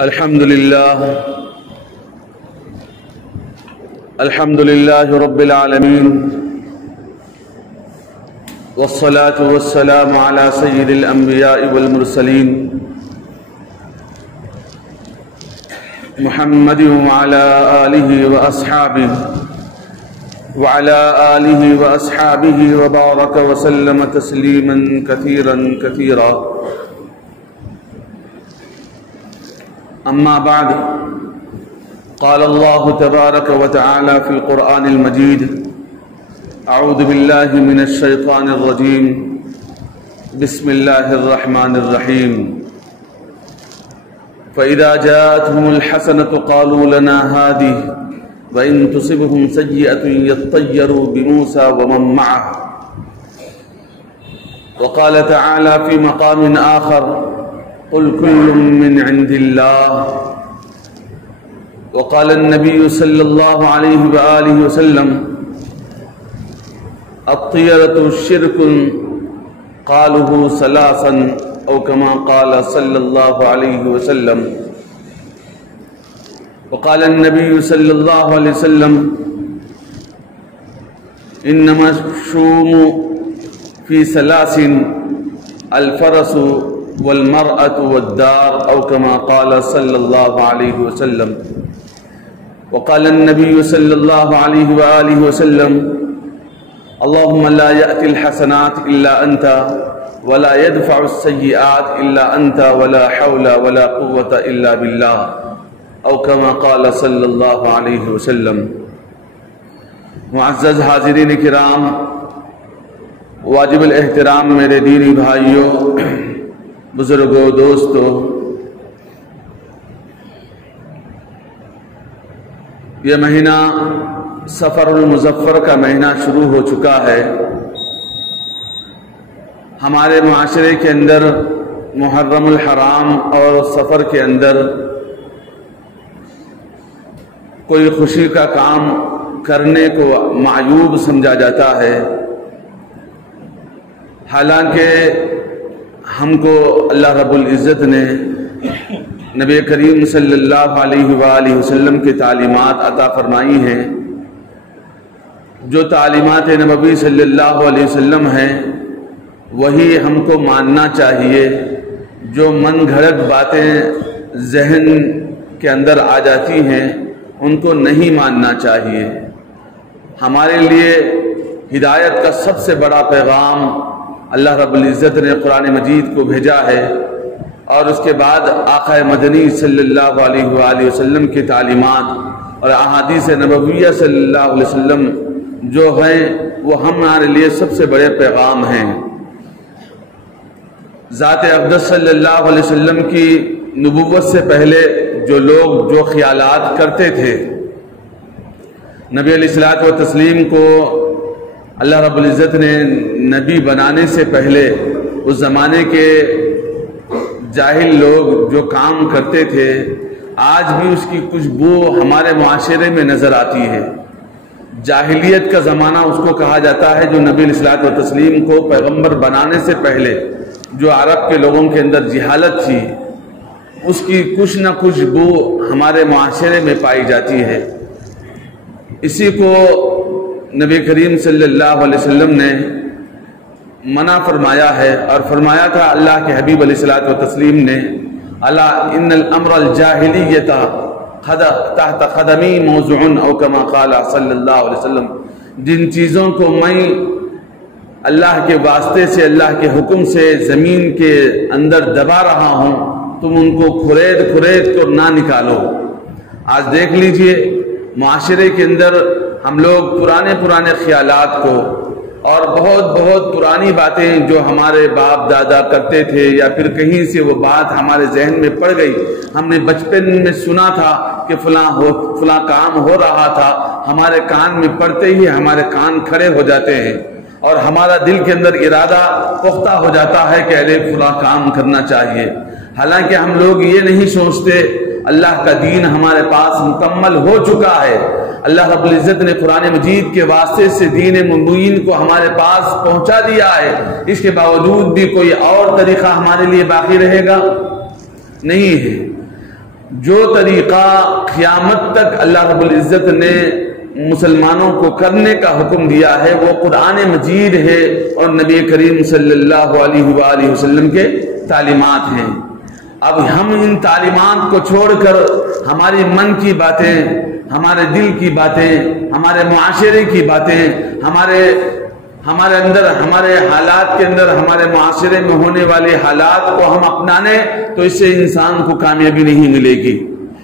الحمد لله رب العالمين، والصلاة والسلام على سيد الأنبياء والمرسلين محمد وعلى آله وأصحابه وبارك وسلم تسليما كثيرا. أما بعد، قال الله تبارك وتعالى في القرآن المجيد: أعوذ بالله من الشيطان الرجيم، بسم الله الرحمن الرحيم. فإذا جاءتهم الحسنة قالوا لنا هذه وإن تصبهم سيئة يطيروا بموسى ومن معه. وقال تعالى في مقام آخر: قل كل من عند الله. وقال النبي صلى الله عليه وآله وسلم: الطيرة شرك قاله ثلاثا، أو كما قال صلى الله عليه وسلم. وقال النبي صلى الله عليه وسلم: إنما الشوم في ثلاث: الفرس والمرأة والدار، أو كما قال صلى الله عليه وسلم. وقال النبي صلى الله عليه وآله وسلم: اللهم لا يأتي الحسنات إلا أنت، ولا يدفع السيئات إلا أنت، ولا حول ولا قوة إلا بالله، أو كما قال صلی اللہ علیہ وسلم. معزز حاضرین کرام، واجب الاحترام میرے دینی بھائیوں، بزرگوں، دوستوں، یہ مہینہ سفر المظفر کا مہینہ شروع ہو چکا ہے. ہمارے معاشرے کے اندر محرم الحرام اور سفر کے اندر کوئی خوشی کا کام کرنے کو معیوب سمجھا جاتا ہے، حالانکہ ہم کو اللہ رب العزت نے نبی کریم صلی اللہ علیہ وآلہ وسلم کی تعلیمات عطا فرمائی ہیں. جو تعلیمات نبوی صلی اللہ علیہ وسلم ہیں وہی ہم کو ماننا چاہیے. جو من گھڑت باتیں ذہن کے اندر آ جاتی ہیں ان کو نہیں ماننا چاہیے. ہمارے لیے ہدایت کا سب سے بڑا پیغام اللہ رب العزت نے قرآن مجید کو بھیجا ہے، اور اس کے بعد آقا مدنی صلی اللہ علیہ وآلہ وسلم کی تعلیمات اور احادیث نبویہ صلی اللہ علیہ وسلم جو ہیں وہ ہمارے لیے سب سے بڑے پیغام ہیں. ذات اقدس صلی اللہ علیہ وسلم کی نبوت سے پہلے جو لوگ جو خیالات کرتے تھے، نبی علیہ الصلوۃ والتسلیم کو اللہ رب العزت نے نبی بنانے سے پہلے اس زمانے کے جاہل لوگ جو کام کرتے تھے، آج بھی اس کی کچھ بو ہمارے معاشرے میں نظر آتی ہے. جاہلیت کا زمانہ اس کو کہا جاتا ہے جو نبی علیہ الصلوۃ والتسلیم کو پیغمبر بنانے سے پہلے جو عرب کے لوگوں کے اندر جہالت تھی، اس کی کچھ نہ کچھ بو ہمارے معاشرے میں پائی جاتی ہے. اسی کو نبی کریم صلی اللہ علیہ وسلم نے منع فرمایا ہے، اور فرمایا تھا اللہ کے حبیب علیہ الصلوۃ والتسلیم نے: الا ان الامر الجاہلیۃ تحت قدمی موضوع، او کما قال صلی اللہ علیہ وسلم. جن چیزوں کو میں اللہ کے واسطے سے، اللہ کے حکم سے زمین کے اندر دبا رہا ہوں، تم ان کو کھرید کر نہ نکالو. آج دیکھ لیجئے معاشرے کے اندر ہم لوگ پرانے خیالات کو اور بہت پرانی باتیں جو ہمارے باپ دادا کرتے تھے، یا پھر کہیں سے وہ بات ہمارے ذہن میں پڑ گئی، ہم نے بچپن میں سنا تھا کہ فلاں کام ہو رہا تھا، ہمارے کان میں پڑتے ہی ہمارے کان کھڑے ہو جاتے ہیں، اور ہمارا دل کے اندر ارادہ پختہ ہو جاتا ہے کہ ارے فلاں کام کرنا چاہیے. حالانکہ ہم لوگ یہ نہیں سوچتے اللہ کا دین ہمارے پاس مکمل ہو چکا ہے. اللہ رب العزت نے قرآن مجید کے واسطے سے دین مبین کو ہمارے پاس پہنچا دیا ہے. اس کے باوجود بھی کوئی اور طریقہ ہمارے لیے باقی رہے گا نہیں ہے. جو طریقہ قیامت تک اللہ رب العزت نے مسلمانوں کو کرنے کا حکم دیا ہے وہ قرآن مجید ہے اور نبی کریم صلی اللہ علیہ وآلہ وسلم کے تعلیمات ہیں۔ اب ہم ان تعلیمات کو چھوڑ کر ہماری من کی باتیں، ہمارے دل کی باتیں، ہمارے معاشرے کی باتیں، ہمارے اندر، ہمارے حالات کے اندر، ہمارے معاشرے میں ہونے والے حالات کو ہم اپنانے تو اس سے انسان کو کامیابی نہیں ملے گی،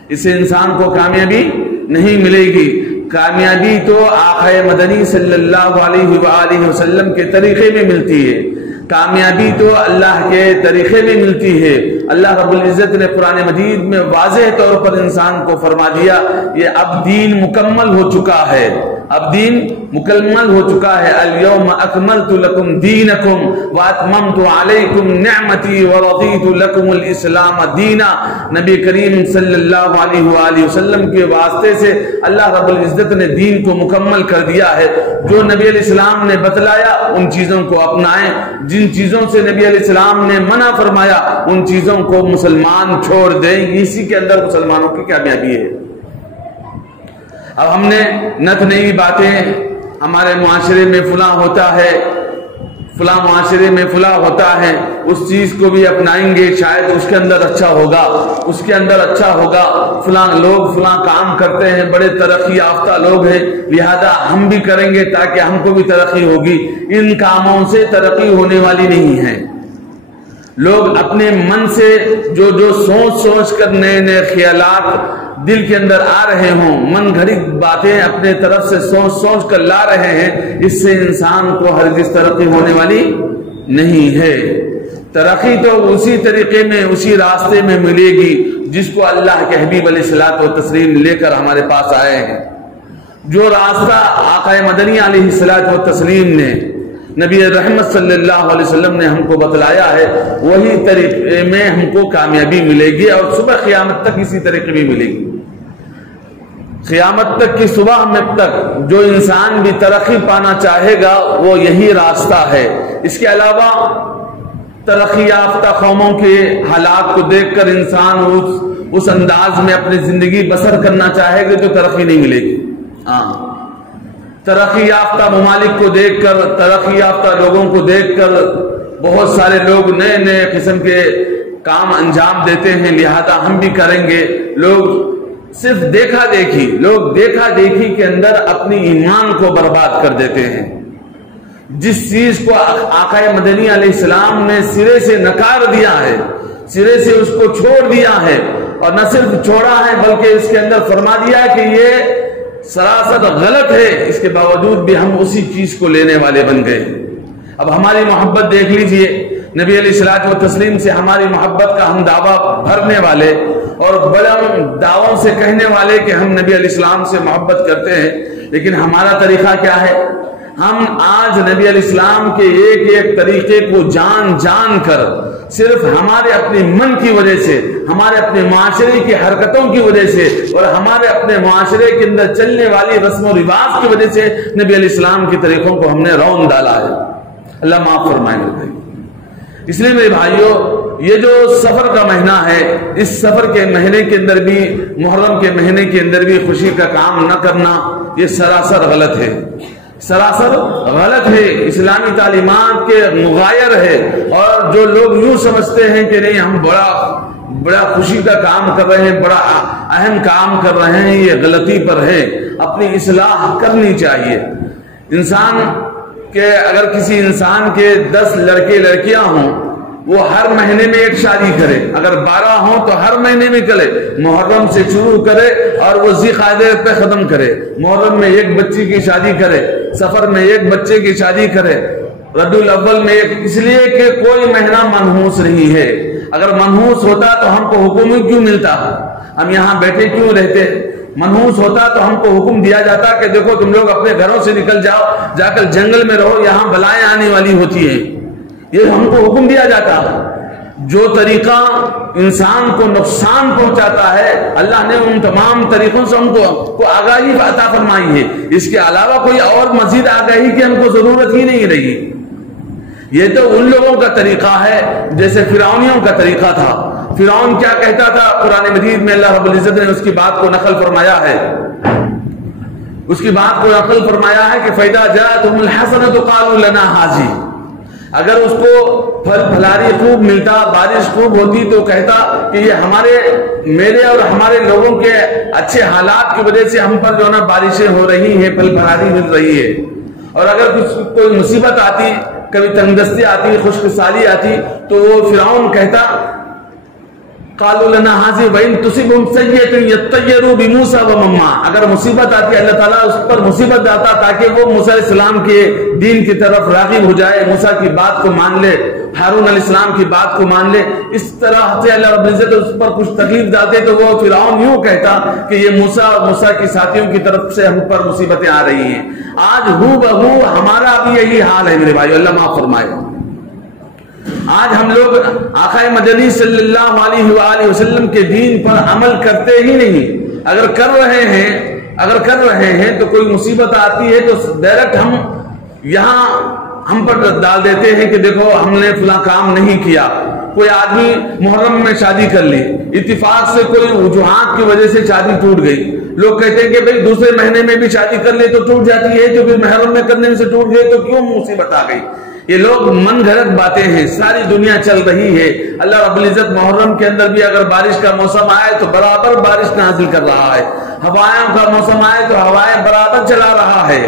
اس سے انسان کو کامیابی نہیں ملے گی۔ کامیابی تو آقا مدنی صلی اللہ علیہ وآلہ وسلم کے طریقے میں ملتی ہے، کامیابی تو اللہ کے طریقے میں ملتی ہے۔ اللہ رب العزت نے قرآن مجید میں واضح طور پر انسان کو فرما دیا یہ اب دین مکمل ہو چکا ہے، اب دین مکمل ہو چکا ہے۔ اليوم اکملت لکم دینکم واتممت علیکم نعمتی ورضیت لکم الاسلام دینا۔ نبی کریم صلی اللہ علیہ وآلہ وسلم کے واسطے سے اللہ رب العزت نے دین کو مکمل کر دیا ہے۔ جو نبی علیہ السلام نے بتلایا ان چیزوں کو اپنائیں، جن چیزوں سے نبی علیہ السلام نے منع فرمایا ان چیزوں کو مسلمان چھوڑ دیں، اسی کے اندر مسلمانوں کی کامیابی ہے۔ اب ہم نے نت نئی باتیں، ہمارے معاشرے میں فلاں ہوتا ہے، فلاں معاشرے میں فلاں ہوتا ہے، اس چیز کو بھی اپنائیں گے، شاید اس کے اندر اچھا ہوگا، اس کے اندر اچھا ہوگا، فلاں لوگ فلاں کام کرتے ہیں، بڑے ترقی یافتہ لوگ ہیں، لہذا ہم بھی کریں گے تاکہ ہم کو بھی ترقی ہوگی۔ ان کاموں سے ترقی ہونے والی نہیں ہے۔ لوگ اپنے من سے جو سوچ کر نئے نئے خیالات دل کے اندر آ رہے ہوں، من گھڑت باتیں اپنے طرف سے سوچ کر لا رہے ہیں، اس سے انسان کو ہرگز ترقی ہونے والی نہیں ہے۔ ترقی تو اسی طریقے میں، اسی راستے میں ملے گی جس کو اللہ کے حبیب علیہ الصلوۃ والتسلیم لے کر ہمارے پاس آئے ہیں۔ جو راستہ آقا مدنی علیہ الصلوۃ والتسلیم نے، نبی رحمت صلی اللہ علیہ وسلم نے ہم کو بتلایا ہے، وہی طریقے میں ہم کو کامیابی ملے گی اور صبح قیامت تک اسی طریقے میں ملے گی۔ قیامت تک کی صبح میں تک جو انسان بھی ترقی پانا چاہے گا وہ یہی راستہ ہے۔ اس کے علاوہ ترقی یافتہ قوموں کے حالات کو دیکھ کر انسان اس انداز میں اپنی زندگی بسر کرنا چاہے گا تو ترقی نہیں ملے گی۔ ترقی یافتہ ممالک کو دیکھ کر، ترقی یافتہ لوگوں کو دیکھ کر بہت سارے لوگ نئے نئے قسم کے کام انجام دیتے ہیں، لہذا ہم بھی کریں گے۔ لوگ صرف دیکھا دیکھی کے اندر اپنی ایمان کو برباد کر دیتے ہیں۔ جس چیز کو آقا مدنی علیہ السلام نے سرے سے نکار دیا ہے، سرے سے اس کو چھوڑ دیا ہے، اور نہ صرف چھوڑا ہے بلکہ اس کے اندر فرما دیا ہے کہ یہ سراسر غلط ہے، اس کے باوجود بھی ہم اسی چیز کو لینے والے بن گئے۔ اب ہماری محبت دیکھ لیجئے، نبی علیہ الصلوۃ والتسلیم سے ہماری محبت کا ہم دعویٰ بھرنے والے اور بڑے دعووں سے کہنے والے کہ ہم نبی علیہ السلام سے محبت کرتے ہیں، لیکن ہمارا طریقہ کیا ہے؟ ہم آج نبی علیہ السلام کے ایک ایک طریقے کو جان کر صرف ہمارے اپنے من کی وجہ سے، ہمارے اپنے معاشرے کی حرکتوں کی وجہ سے اور ہمارے اپنے معاشرے کے اندر چلنے والی رسم و رواج کی وجہ سے نبی علیہ السلام کی طریقوں کو ہم نے رون ڈالا ہے۔ اللہ معاف فرمائے گا۔ اس لیے میرے بھائیوں، یہ جو سفر کا مہینہ ہے، اس سفر کے مہینے کے اندر بھی، محرم کے مہینے کے اندر بھی خوشی کا کام نہ کرنا یہ سراسر غلط ہے، سراسر غلط ہے، اسلامی تعلیمات کے مغایر ہے۔ اور جو لوگ یوں سمجھتے ہیں کہ نہیں ہم بڑا خوشی کا کام کر رہے ہیں، بڑا اہم کام کر رہے ہیں، یہ غلطی پر ہے۔ اپنی اصلاح کرنی چاہیے۔ اگر کسی انسان کے 10 لڑکے لڑکیاں ہوں، وہ ہر مہینے میں ایک شادی کرے، اگر 12 ہوں تو ہر مہینے میں کرے، محرم سے شروع کرے اور وہ ذی قعدہ پہ ختم کرے، محرم میں ایک بچی کی شادی کرے، سفر میں ایک بچے کی شادی کرے، ربیع الاول میں ایک، اس لیے کہ کوئی مہینہ منحوس نہیں ہے۔ اگر منحوس ہوتا تو ہم کو حکم کیوں ملتا؟ ہم یہاں بیٹھے کیوں رہتے؟ منحوس ہوتا تو ہم کو حکم دیا جاتا کہ دیکھو تم لوگ اپنے گھروں سے نکل جاؤ، جا کر جنگل میں رہو، یہاں بلائیں آنے والی ہوتی ہیں، یہ ہم کو حکم دیا جاتا۔ جو طریقہ انسان کو نقصان پہنچاتا ہے، اللہ نے ان تمام طریقوں سے ہم کو آگاہی عطا فرمائی ہے، اس کے علاوہ کوئی اور مزید آگاہی کی ہم کو ضرورت ہی نہیں رہی۔ یہ تو ان لوگوں کا طریقہ ہے جیسے فرعونیوں کا طریقہ تھا، فرعون کیا کہتا تھا؟ قرآن مجید میں اللہ رب العزت نے اس کی بات کو نقل فرمایا ہے، اس کی بات کو نقل فرمایا ہے کہ فَإِذَا جَاءَتْهُمُ الْحَسَنَةُ قَالُوا لَنَا هَٰذِهِ، اگر اس کو پھل پھلاری خوب ملتا، بارش خوب ہوتی تو کہتا کہ یہ میرے اور ہمارے لوگوں کے اچھے حالات کی وجہ سے ہم پر جو نا بارشیں ہو رہی ہیں، پھل پھلاری مل رہی ہے۔ اور اگر کوئی مصیبت آتی، کبھی تنگدستی آتی، خشک سالی آتی، تو وہ فرعون کہتا قالوا لنا هذه وان تصبهم سيئه يطيروا بموسى ومن معه، اگر مصیبت آتی اللہ تعالیٰ اس پر مصیبت ڈالتا تاکہ وہ موسیٰ علیہ السلام کے دین کی طرف راغب ہو جائے، موسیٰ کی بات کو مان لے، ہارون علیہ السلام کی بات کو مان لے۔ اس طرح سے اللہ رب العزت اس پر کچھ تکلیف ڈالتے تو وہ فرعون یوں کہتا کہ یہ موسیٰ اور موسیٰ کی ساتھیوں کی طرف سے ہم پر مصیبتیں آ رہی ہیں۔ آج ہو بہو ہمارا بھی یہی حال ہے میرے بھائی، اللہ معاف فرمائے۔ آج ہم لوگ آقا مدنی صلی اللہ علیہ وآلہ وسلم کے دین پر عمل کرتے ہی نہیں۔ اگر کر رہے ہیں تو کوئی مصیبت آتی ہے تو ڈائریکٹ ہم پر ڈال دیتے ہیں کہ دیکھو ہم نے فلاں کام نہیں کیا۔ کوئی آدمی محرم میں شادی کر لی، اتفاق سے کوئی وجوہات کی وجہ سے شادی ٹوٹ گئی، لوگ کہتے ہیں کہ بھئی دوسرے مہینے میں بھی شادی کر لے تو ٹوٹ جاتی ہے، تو پھر محرم میں کرنے میں سے ٹوٹ گئی تو کیوں مصیبت آ گئی؟ یہ لوگ من گھڑت باتیں ہیں، ساری دنیا چل رہی ہے۔ اللہ رب العزت محرم کے اندر بھی اگر بارش کا موسم آئے تو برابر بارش نازل کر رہا ہے، ہوائیں کا موسم آئے تو ہوائیں برابر چلا رہا ہے،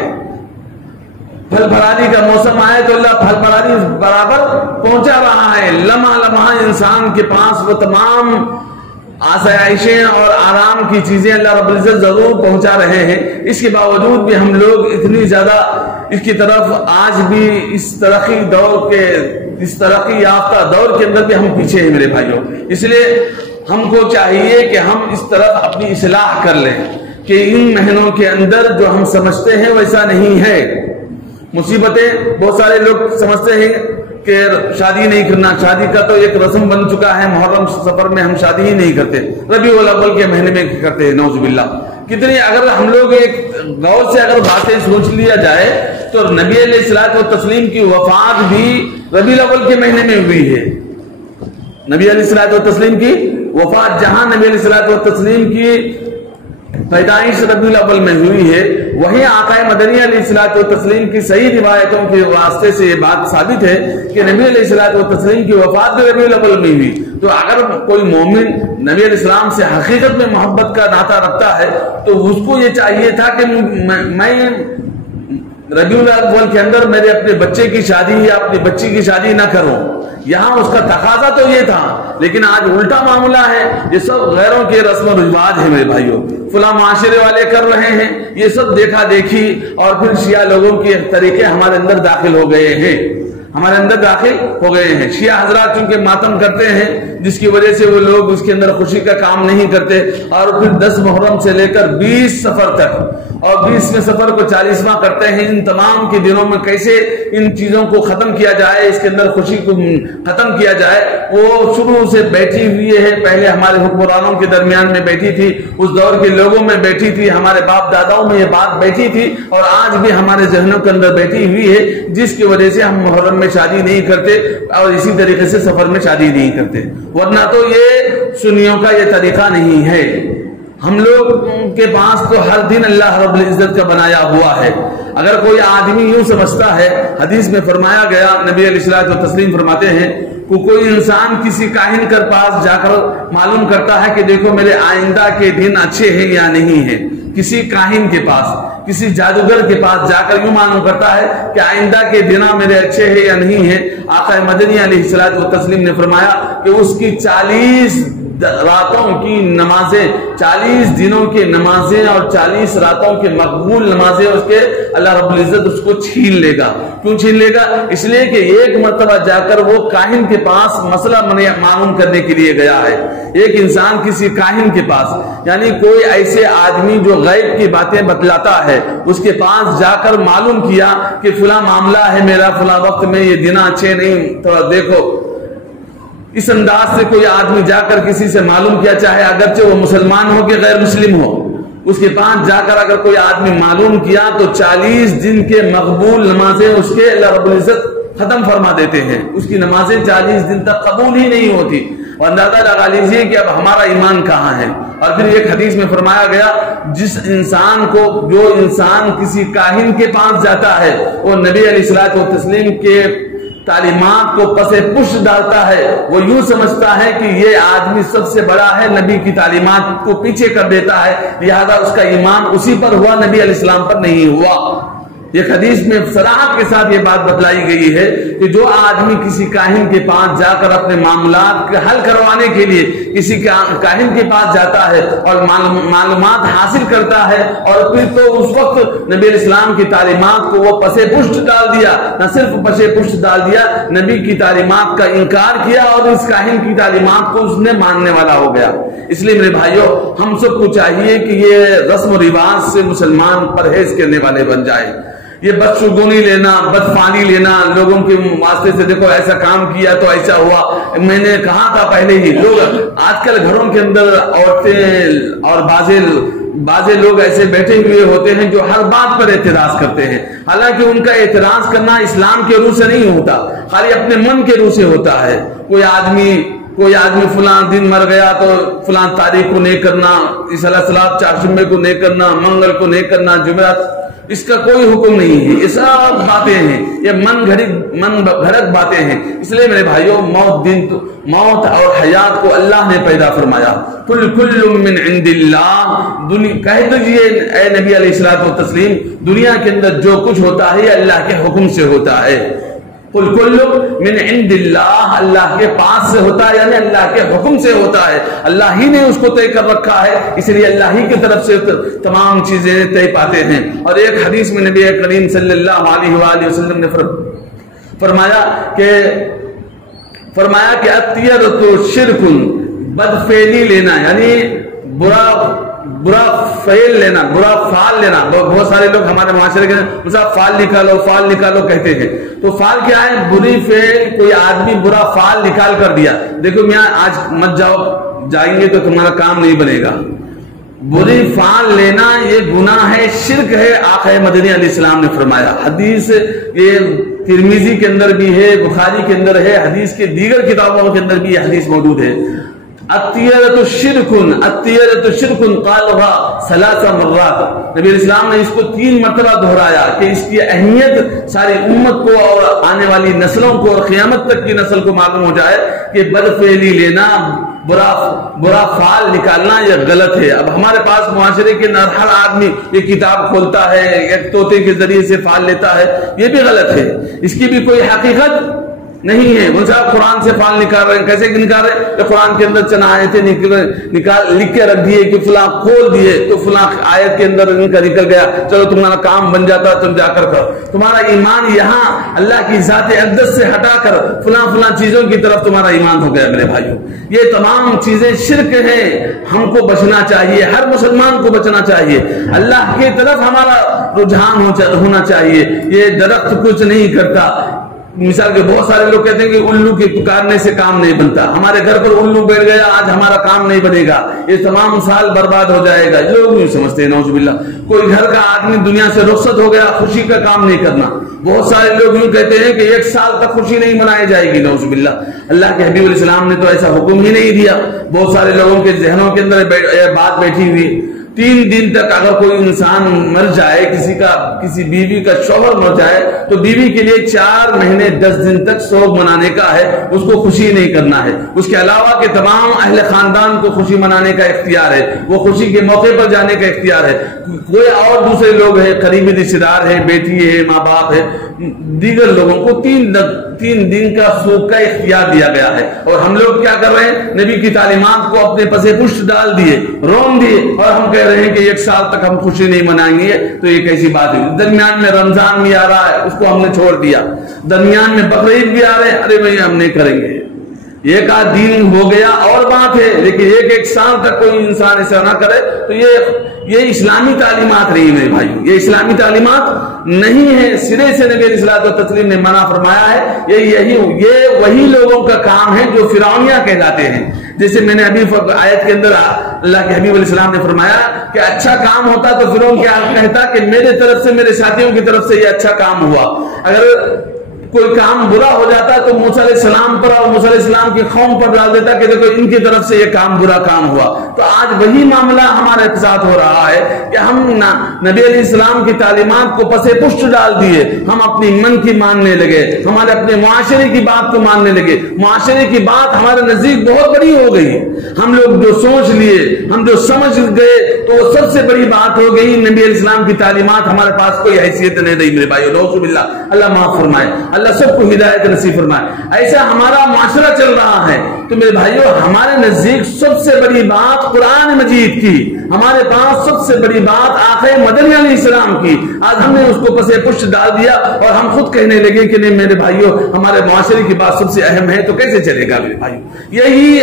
پھل پھلاری کا موسم آئے تو اللہ پھل پھلاری برابر پہنچا رہا ہے۔ لمحہ لمحہ انسان کے پاس وہ تمام آسائشیں اور آرام کی چیزیں اللہ رب العزت ضرور پہنچا رہے ہیں۔ اس کے باوجود بھی ہم لوگ اتنی زیادہ اس کی طرف آج بھی اس ترقی یافتہ دور کے اندر بھی ہم پیچھے ہیں میرے بھائیوں۔ اس لیے ہم کو چاہیے کہ ہم اس طرف اپنی اصلاح کر لیں کہ ان مہینوں کے اندر جو ہم سمجھتے ہیں ویسا نہیں ہے۔ مصیبتیں بہت سارے لوگ سمجھتے ہیں کہ شادی نہیں کرنا، شادی کا تو ایک رسم بن چکا ہے، محرم سفر میں ہم شادی ہی نہیں کرتے، ربیع الاول کے مہینے میں کرتے ہیں، نعوذ باللہ۔ کتنی اگر ہم لوگ ایک غور سے اگر باتیں سوچ لیا جائے تو نبی علیہ الصلوۃ والتسلیم کی وفات بھی ربیع الاول کے مہینے میں ہوئی ہے۔ نبی علیہ الصلوۃ والتسلیم کی وفات جہاں نبی علیہ الصلوۃ والتسلیم کی پیدائش ربیع الاول میں ہوئی ہے، وہی آقا مدنی علیہ الصلوۃ والتسلیم کی صحیح روایتوں کے واسطے سے یہ بات ثابت ہے کہ نبی علیہ الصلوۃ والتسلیم کی وفات بھی ربیع الاول میں ہوئی۔ تو اگر کوئی مومن نبی علیہ السلام سے حقیقت میں محبت کا ناطہ رکھتا ہے تو اس کو یہ چاہیے تھا کہ میں ربیع الاول کے اندر میرے اپنے بچے کی شادی یا اپنی بچی کی شادی نہ کروں۔ یہاں اس کا تقاضا تو یہ تھا، لیکن آج الٹا معاملہ ہے، یہ سب غیروں کے رسم و رواج ہیں میرے بھائیوں، فلاں معاشرے والے کر رہے ہیں، یہ سب دیکھا دیکھی اور پھر شیعہ لوگوں کے طریقے ہمارے اندر داخل ہو گئے ہیں، شیعہ حضرات چونکہ ماتم کرتے ہیں جس کی وجہ سے وہ لوگ اس کے اندر خوشی کا کام نہیں کرتے، اور پھر 10 محرم سے لے کر 20 سفر تک اور 20ویں سفر کو 40واں کرتے ہیں۔ ان تمام کے دنوں میں کیسے ان چیزوں کو ختم کیا جائے، اس کے اندر خوشی کو ختم کیا جائے، وہ شروع سے بیٹھی ہوئی ہے۔ پہلے ہمارے حکمرانوں کے درمیان میں بیٹھی تھی، اس دور کے لوگوں میں بیٹھی تھی، ہمارے باپ داداؤں میں یہ بات بیٹھی تھی اور آج بھی ہمارے ذہنوں کے اندر بیٹھی ہوئی ہے، جس کی وجہ سے ہم محرم میں شادی نہیں کرتے اور اسی طریقے سے سفر میں شادی نہیں کرتے، ورنہ تو یہ سنیوں کا یہ طریقہ نہیں ہے۔ ہم لوگ کے پاس تو ہر دن اللہ رب العزت کا بنایا ہوا ہے۔ اگر کوئی آدمی یوں سمجھتا ہے، حدیث میں فرمایا گیا، نبی علیہ الصلوۃ والتسلیم فرماتے ہیں کہ کوئی انسان کسی کاہن کے پاس جا کر معلوم کرتا ہے کہ دیکھو میرے آئندہ کے دن اچھے ہیں یا نہیں ہیں، کسی کاہن کے پاس، کسی جادوگر کے پاس جا کر یوں معلوم کرتا ہے کہ آئندہ کے دن میرے اچھے ہیں یا نہیں ہیں، آقا مدنی علیہ الصلوۃ والتسلیم نے فرمایا کہ اس کی 40 راتوں کی نمازیں، 40 دنوں کی نمازیں اور 40 راتوں کے مقبول نمازیں اس کے اللہ رب العزت اس کو چھین لے گا۔ کیوں چھین لے گا؟ اس لیے کہ ایک مرتبہ جا کر وہ کاہن کے پاس مسئلہ معلوم کرنے کے لیے گیا ہے۔ ایک انسان کسی کاہن کے پاس، یعنی کوئی ایسے آدمی جو غیب کی باتیں بتلاتا ہے، اس کے پاس جا کر معلوم کیا کہ فلاں معاملہ ہے میرا، فلاں وقت میں یہ دن اچھے نہیں، تھوڑا دیکھو۔ اس انداز سے کوئی آدمی جا کر کسی سے معلوم کیا، چاہے اگرچہ وہ مسلمان ہو کہ غیر مسلم ہو، اس کے پاس جا کر اگر کوئی آدمی معلوم کیا تو 40 دن کے مقبول نمازیں اس کے اللہ رب العزت ختم فرما دیتے ہیں، اس کی نمازیں 40 دن تک قبول ہی نہیں ہوتی۔ اور اندازہ لگا لیجیے کہ اب ہمارا ایمان کہاں ہے۔ اور پھر ایک حدیث میں فرمایا گیا جو انسان کسی کاہن کے پاس جاتا ہے وہ نبی علیہ الصلوۃ والتسلیم کے تعلیمات کو پسے پشت ڈالتا ہے، وہ یوں سمجھتا ہے کہ یہ آدمی سب سے بڑا ہے، نبی کی تعلیمات کو پیچھے کر دیتا ہے، لہذا اس کا ایمان اسی پر ہوا، نبی علیہ السلام پر نہیں ہوا۔ ایک حدیث میں صراحت کے ساتھ یہ بات بتلائی گئی ہے کہ جو آدمی کسی کاہن کے پاس جا کر اپنے معاملات کا حل کروانے کے لیے کسی کاہن کے پاس جاتا ہے اور معلومات حاصل کرتا ہے اور پھر تو اس وقت نبی علیہ السلام کی تعلیمات کو وہ پسے پشت ڈال دیا، نہ صرف پسے پشت ڈال دیا، نبی کی تعلیمات کا انکار کیا اور اس کاہن کی تعلیمات کو اس نے ماننے والا ہو گیا۔ اس لیے میرے بھائیوں، ہم سب کو چاہیے کہ یہ رسم و رواج سے مسلمان پرہیز کرنے والے بن جائے۔ یہ بدشگونی لینا، بدفانی لینا، لوگوں کے واسطے سے دیکھو ایسا کام کیا تو ایسا ہوا، میں نے کہا تھا پہلے ہی، لوگ آج کل گھروں کے اندر عورتیں اور بعض لوگ ایسے بیٹھے ہوئے ہوتے ہیں جو ہر بات پر اعتراض کرتے ہیں، حالانکہ ان کا اعتراض کرنا اسلام کے روح سے نہیں ہوتا، خالی اپنے من کے روح سے ہوتا ہے۔ کوئی آدمی فلاں دن مر گیا تو فلاں تاریخ کو نہیں کرنا، صلاۃ چہارشنبے کو نہیں کرنا، منگل کو نہیں کرنا، جمعرات، اس کا کوئی حکم نہیں ہے، یہ سب باتیں ہیں، یہ من گھڑت باتیں ہیں۔ اس لیے میرے بھائیوں، موت اور حیات کو اللہ نے پیدا فرمایا۔ کل من عند اللہ، کہہ دیجیے اے نبی علیہ الصلوۃ والتسلیم، دنیا کے اندر جو کچھ ہوتا ہے یہ اللہ کے حکم سے ہوتا ہے۔ کل من عند اللہ، اللہ کے پاس سے ہوتا ہے، یعنی اللہ کے حکم سے ہوتا ہے، اللہ ہی نے اس کو طے کر رکھا ہے، اس لیے اللہ ہی کی طرف سے تمام چیزیں طے پاتے ہیں۔ اور ایک حدیث میں نبی کریم صلی اللہ علیہ وآلہ وسلم نے فرمایا کہ اطیرۃ شرک، بدفعلی لینا یعنی برا فعل لینا، برا فعل لینا۔ بہت سارے لوگ ہمارے معاشرے کے فعل نکالو کہتے ہیں، تو فعل کیا ہے؟ بری فعل، کوئی آدمی برا فعل نکال کر دیا، دیکھو میاں آج مت جاؤ، جائیں گے تو تمہارا کام نہیں بنے گا۔ بری فعل لینا یہ گناہ ہے، شرک ہے، آقا مدنی علیہ السلام نے فرمایا۔ حدیث یہ ترمذی کے اندر بھی ہے، بخاری کے اندر ہے، حدیث کے دیگر کتابوں کے اندر بھی یہ حدیث موجود ہے۔ اطیرۃ شرک قالها 3 مرات، نبی علیہ السلام نے اس کو 3 مرتبہ دہرایا کہ اس کی اہمیت ساری امت کو اور آنے والی نسلوں کو اور قیامت تک کی نسل کو معلوم ہو جائے کہ بدفعلی لینا، برا فعل نکالنا یہ غلط ہے۔ اب ہمارے پاس معاشرے کے ہر آدمی یہ کتاب کھولتا ہے، ایک طوطے کے ذریعے سے فعل لیتا ہے، یہ بھی غلط ہے، اس کی بھی کوئی حقیقت نہیں ہے۔ وہ صاحب قرآن سے فعل نکال رہے ہیں، کیسے نکال رہے ہیں؟ قرآن کے اندر چند آیتیں لکھ کے رکھ دیے کہ فلاں کھول دیے تو فلاں آیت کے اندر ان کا نکل گیا، چلو تمہارا کام بن جاتا، تم جا کر کرو۔ تمہارا ایمان یہاں اللہ کی ذات اقدس سے ہٹا کر فلاں چیزوں کی طرف تمہارا ایمان ہو گیا۔ میرے بھائیوں، یہ تمام چیزیں شرک ہیں، ہم کو بچنا چاہیے، ہر مسلمان کو بچنا چاہیے، اللہ کی طرف ہمارا رجحان ہونا چاہیے۔ یہ درخت کچھ نہیں کرتا، مثال کے بہت سارے لوگ کہتے ہیں کہ الو کے پکارنے سے کام نہیں بنتا، ہمارے گھر پر الو بیٹھ گیا، آج ہمارا کام نہیں بنے گا، یہ تمام سال برباد ہو جائے گا، لوگ یوں سمجھتے ہیں، نعوذ باللہ۔ کوئی گھر کا آدمی دنیا سے رخصت ہو گیا، خوشی کا کام نہیں کرنا، بہت سارے لوگ یوں کہتے ہیں کہ 1 سال تک خوشی نہیں منائی جائے گی، نعوذ باللہ۔ اللہ کے حبیب علیہ السلام نے تو ایسا حکم ہی نہیں دیا۔ بہت سارے لوگوں کے ذہنوں کے اندر بات بیٹھی ہوئی، 3 دن تک اگر کوئی انسان مر جائے، کسی بیوی کا شوہر مر جائے تو بیوی کے لیے 4 مہینے 10 دن تک سوگ منانے کا ہے، اس کو خوشی نہیں کرنا ہے۔ اس کے علاوہ کہ تمام اہل خاندان کو خوشی منانے کا اختیار ہے، وہ خوشی کے موقع پر جانے کا اختیار ہے۔ کوئی اور دوسرے لوگ ہیں، قریبی رشتے دار ہیں، بیٹی ہے، ماں باپ ہے، دیگر لوگوں کو 3 دن کا سوگ کا اختیار دیا گیا ہے، اور ہم لوگ کیا کر رہے ہیں؟ نبی کی تعلیمات کو اپنے پسے پشت ڈال دیے، روم دیے، اور ہم کہہ رہے ہیں کہ 1 سال تک ہم خوشی نہیں منائیں گے، تو یہ کیسی بات ہے؟ درمیان میں رمضان بھی آ رہا ہے، اس کو ہم نے چھوڑ دیا، درمیان میں بقرعید بھی آ رہے ہیں، ارے بھائی ہم نہیں کریں گے، 1 آدھ دن ہو گیا اور بات ہے، لیکن 1 سال تک کوئی انسان ایسا نہ کرے تو یہ اسلامی تعلیمات نہیں ہے میرے بھائی، یہ اسلامی تعلیمات نہیں ہے، سرے سے نبی علیہ الصلوۃ والتسلیم نے منع فرمایا ہے۔ یہ وہی لوگوں کا کام ہے جو فرعونیہ کہلاتے ہیں، جیسے میں نے ابھی آیت کے اندر اللہ کے حبیب علیہ السلام نے فرمایا کہ اچھا کام ہوتا تو فرعون کیا کہتا کہ میرے طرف سے، میرے ساتھیوں کی طرف سے یہ اچھا کام ہوا۔ اگر کوئی کام برا ہو جاتا تو موسیٰ علیہ السلام پر اور موسیٰ علیہ السلام کی قوم پر ڈال دیتا کہ دیکھو ان کی طرف سے یہ کام برا کام ہوا. تو آج وہی معاملہ ہمارے ساتھ ہو رہا ہے کہ ہم نبی علیہ السلام کی تعلیمات کو پسے پشت ڈال دیے, ہم اپنی من کی ماننے لگے, ہمارے اپنے معاشرے کی بات کو ماننے لگے. معاشرے کی بات ہمارے نزدیک بہت بڑی ہو گئی. ہم لوگ جو سوچ لیے, ہم جو سمجھ گئے تو وہ سب سے بڑی بات ہو گئی. نبی علیہ السلام کی تعلیمات ہمارے پاس کوئی حیثیت نہیں رہی میرے بھائیو. نعوذ باللہ, اللہ معاف فرمائے, اللہ سب کو ہدایت نصیب فرمائے. ایسا ہمارا معاشرہ چل رہا ہے. تو میرے بھائیو, ہمارے نزدیک سب سے بڑی بات قرآن مجید کی, ہمارے پاس سب سے بڑی بات آقا مدنی علیہ السلام کی, آج ہم نے اس کو پسے پشت ڈال دیا اور ہم خود کہنے لگے کہ نہیں میرے بھائیو ہمارے معاشرے کی بات سب سے اہم ہے. تو کیسے چلے گا میرے بھائیو؟ یہی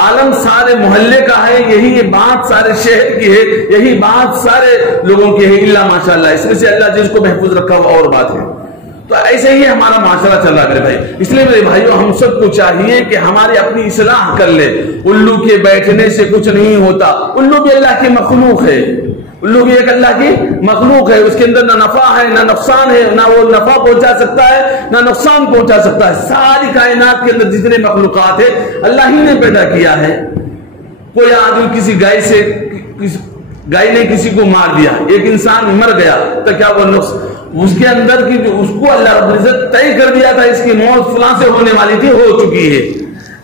عالم سارے محلے کا ہے, یہی بات سارے شہر کی ہے, یہی بات سارے لوگوں کی ہے الا ماشاءاللہ. اس میں سے اللہ جس کو محفوظ رکھا ہوا اور بات ہے. تو ایسے ہی ہمارا معاشرہ چل رہا ہے میرے بھائی. اس لیے میرے بھائیو ہم سب کو چاہیے کہ ہماری اپنی اصلاح کر لے. الو کے بیٹھنے سے کچھ نہیں ہوتا. الو بھی اللہ کی مخلوق ہے, الو بھی ایک اللہ کی مخلوق ہے. اس کے اندر نہ نفع ہے نہ نقصان ہے, نہ وہ نفع پہنچا سکتا ہے نہ نقصان پہنچا سکتا ہے. ساری کائنات کے اندر جتنے مخلوقات ہیں اللہ ہی نے پیدا کیا ہے. کوئی آدمی کسی گائے نے کسی کو مار دیا, ایک انسان مر گیا, تو کیا وہ نقص اس کے اندر کی جو اس کو اللہ رب العزت طے کر دیا تھا اس کی موت فلاں سے ہونے والی تھی, ہو چکی ہے.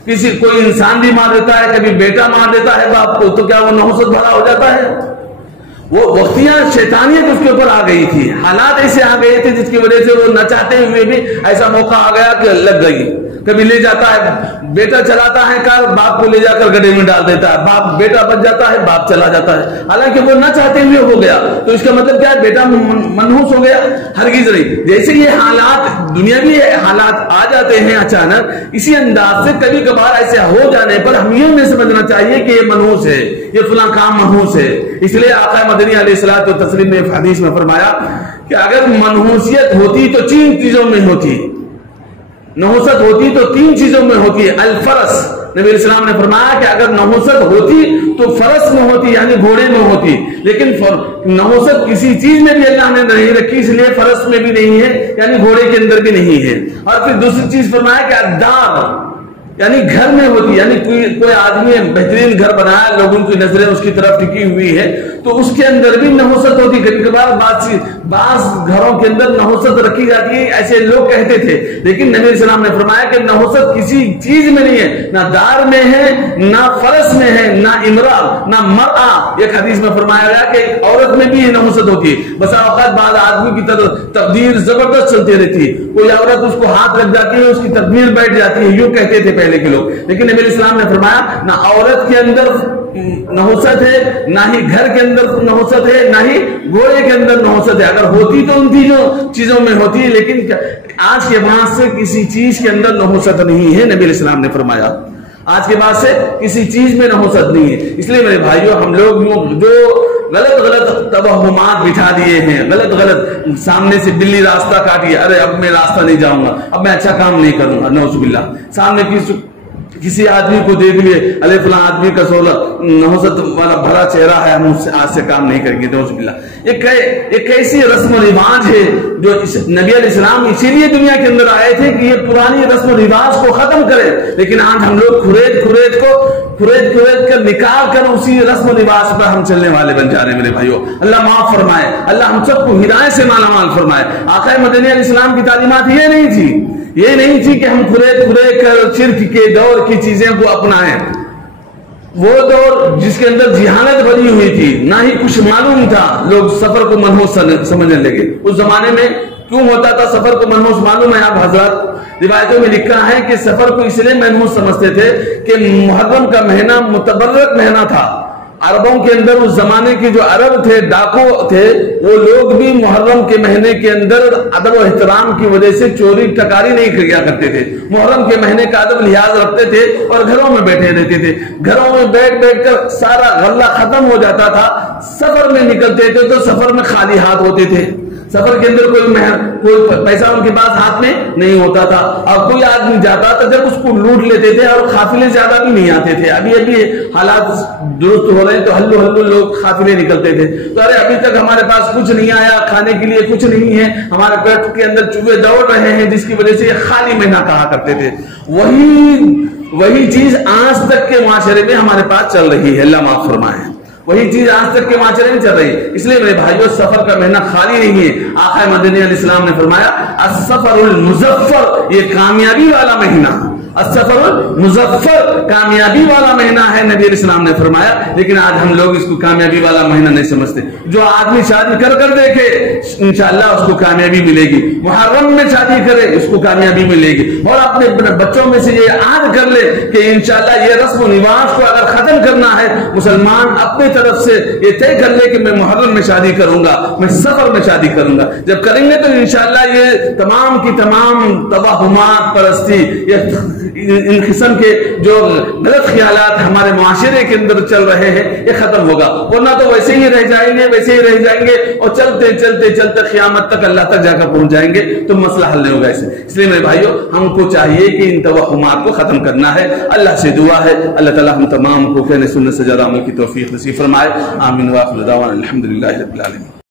کسی کوئی انسان بھی مار دیتا ہے, کبھی بیٹا مار دیتا ہے باپ کو, تو کیا وہ نحوست بھرا ہو جاتا ہے؟ وہ وقتیاں شیطانیت اس کے اوپر آ گئی تھی, حالات ایسے آ گئے تھے جس کی وجہ سے وہ نہ چاہتے ہوئے بھی ایسا موقع آ گیا کہ لگ گئی. کبھی لے جاتا ہے, بیٹا چلاتا ہے کار, باپ کو لے جا کر گڈھے میں ڈال دیتا ہے, باپ بیٹا بچ جاتا ہے, باپ چلا جاتا ہے, حالانکہ وہ نہ چاہتے ہوئے ہو گیا. تو اس کا مطلب کیا ہے؟ بیٹا منحوس ہو گیا؟ ہرگز نہیں. جیسے یہ حالات دنیاوی حالات آ جاتے ہیں اچانک, اسی انداز سے کبھی کبھار ایسے ہو جانے پر ہم یہ سمجھنا چاہیے کہ یہ منحوس ہے, یہ فلاں کام منحوس ہے. اس لیے آقا مدنی علیہ الصلوۃ والتسلیم نے حدیث میں فرمایا کہ اگر منحوسیت ہوتی تو 3 چیزوں میں ہوتی, نحوست ہوتی تو 3 چیزوں میں ہوتی ہے. الفرس, نبی علیہ السلام نے فرمایا کہ اگر نحوست ہوتی تو فرس میں ہوتی, یعنی گھوڑے میں ہوتی. لیکن نحوست کسی چیز میں بھی اللہ نے نہیں رکھی, اس لیے فرس میں بھی نہیں ہے, یعنی گھوڑے کے اندر بھی نہیں ہے. اور پھر دوسری چیز فرمایا کہ الدار, یعنی گھر میں ہوتی, یعنی کوئی آدمی بہترین گھر بنایا, لوگوں کی نظریں اس کی طرف ٹکی ہوئی ہے, تو اس کے اندر بھی نحوست ہوتی. کبھی کبھار بعض گھروں کے اندر نحوست رکھی جاتی ہے, ایسے لوگ کہتے تھے. لیکن نبی علیہ السلام نے فرمایا کہ نحوست کسی چیز میں نہیں ہے, نہ دار میں ہے, نہ فرس میں ہے, نہ امرا, نہ مرآ. ایک حدیث میں فرمایا گیا کہ عورت میں بھی یہ نحوست ہوتی ہے. بسا اوقات بعض آدمی کی تقدیر زبردست چلتی رہتی ہے, کوئی عورت اس کو ہاتھ لگ جاتی ہے, اس کی تقدیر بیٹھ جاتی ہے, یوں کہتے تھے پہلے کے لوگ. لیکن نبی علیہ السلام نے فرمایا نہ عورت کے اندر نحوست ہے, نہ ہی گھر کے اندر نحوست ہے, نہ ہی گھوڑے کے اندر نحوست ہے. اگر ہوتی تو ان تینوں چیزوں میں ہوتی, لیکن آج کے بعد سے کسی چیز کے اندر نحوست نہیں ہے. نبی علیہ السلام نے فرمایا آج کے بعد سے کسی چیز میں نحوست نہیں ہے. اس لیے میرے بھائیوں, ہم لوگ جو غلط توہمات بٹھا دیے ہیں, غلط سامنے سے بلی راستہ کاٹی, ارے اب میں راستہ نہیں جاؤں گا, اب میں اچھا کام نہیں کروں گا, نعوذ باللہ. سامنے کسی آدمی کو دیکھ لیے, ارے فلاں آدمی کا نحوست والا بھرا چہرہ ہے, ہم اس سے آج سے کام نہیں کریں گے, نعوذ باللہ. ایک ایسی رسم و رواج ہے جو نبی علیہ السلام اسی لیے دنیا کے اندر آئے تھے کہ یہ پرانی رسم و رواج کو ختم کرے. لیکن آج ہم لوگ کھرید کر نکال کر اسی رسم و رواج پر ہم چلنے والے بن جا رہے ہیں میرے بھائیو. اللہ معاف فرمائے, اللہ ہم سب کو ہدایت سے مالا مال فرمائے. آقا مدنی علیہ السلام کی تعلیمات یہ نہیں تھی کہ ہم کھرید کر شرک کے دور کی چیزیں کو اپنائیں. وہ دور جس کے اندر ذہانت بھری ہوئی تھی, نہ ہی کچھ معلوم تھا, لوگ سفر کو منحوس سمجھنے لگے. اس زمانے میں کیوں ہوتا تھا سفر کو منحوس معلوم ہے آپ حضرات؟ روایتوں میں لکھا ہے کہ سفر کو اس لیے منحوس سمجھتے تھے کہ محرم کا مہینہ متبرک مہینہ تھا. عربوں کے اندر اس زمانے کے جو عرب تھے, ڈاکو تھے, وہ لوگ بھی محرم کے مہینے کے اندر ادب و احترام کی وجہ سے چوری ٹکاری نہیں کیا کرتے تھے. محرم کے مہینے کا ادب لحاظ رکھتے تھے اور گھروں میں بیٹھے رہتے تھے. گھروں میں بیٹھ کر سارا غلہ ختم ہو جاتا تھا. سفر میں نکلتے تھے تو سفر میں خالی ہاتھ ہوتے تھے. سفر کے اندر کوئی پیسہ ان کے پاس ہاتھ میں نہیں ہوتا تھا، اور کوئی آدمی جاتا تھا جب اس کو لوٹ لیتے تھے، اور قافلے زیادہ بھی نہیں آتے تھے۔ ابھی حالات درست ہو رہے ہیں تو ہلو لوگ قافلے نکلتے تھے، تو ارے ابھی تک ہمارے پاس کچھ نہیں آیا، کھانے کے لیے کچھ نہیں ہے، ہمارے پیٹ کے اندر چوہے دوڑ رہے ہیں، جس کی وجہ سے یہ خالی مہینہ کہا کرتے تھے۔ وہی چیز آج تک کے معاشرے میں ہمارے پاس چل رہی ہے، اللہ معاف فرمائے، وہی چیز آج تک کے معاشرے میں چل رہی ہے۔ اس لیے میرے بھائیوں، سفر کا مہینہ خالی نہیں ہے۔ آقا مدنی علیہ السلام نے فرمایا السفر المظفر، یہ کامیابی والا مہینہ، السفر المظفر کامیابی والا مہینہ ہے، نبی علیہ السلام نے فرمایا۔ لیکن آج ہم لوگ اس کو کامیابی والا مہینہ نہیں سمجھتے۔ جو آدمی شادی کر دیکھے انشاءاللہ اس کو کامیابی ملے گی، محرم میں شادی کرے اس کو کامیابی ملے گی، اور اپنے بچوں میں سے یہ عہد کر لے کہ انشاءاللہ یہ رسم و رواج کو اگر ختم کرنا ہے، مسلمان اپنے طرف سے یہ طے کر لے کہ میں محرم میں شادی کروں گا، میں سفر میں شادی کروں گا۔ جب کریں گے تو انشاءاللہ یہ تمام کی تمام توہمات پرستی، ان قسم کے جو غلط خیالات ہمارے معاشرے کے اندر چل رہے ہیں، یہ ختم ہوگا، ورنہ تو ویسے ہی رہ جائیں گے اور چلتے قیامت تک اللہ تک جا کر پہنچ جائیں گے، تو مسئلہ حل نہیں ہوگا اسے۔ اس لیے میرے بھائیوں، ہم کو چاہیے کہ ان توہمات کو ختم کرنا ہے۔ اللہ سے دعا ہے اللہ تعالیٰ ہم تمام کو کہنے سننے سے زیادہ عمل کی توفیق نصیب فرمائے۔ آمین واخر دعوانا الحمدللہ رب العالمین۔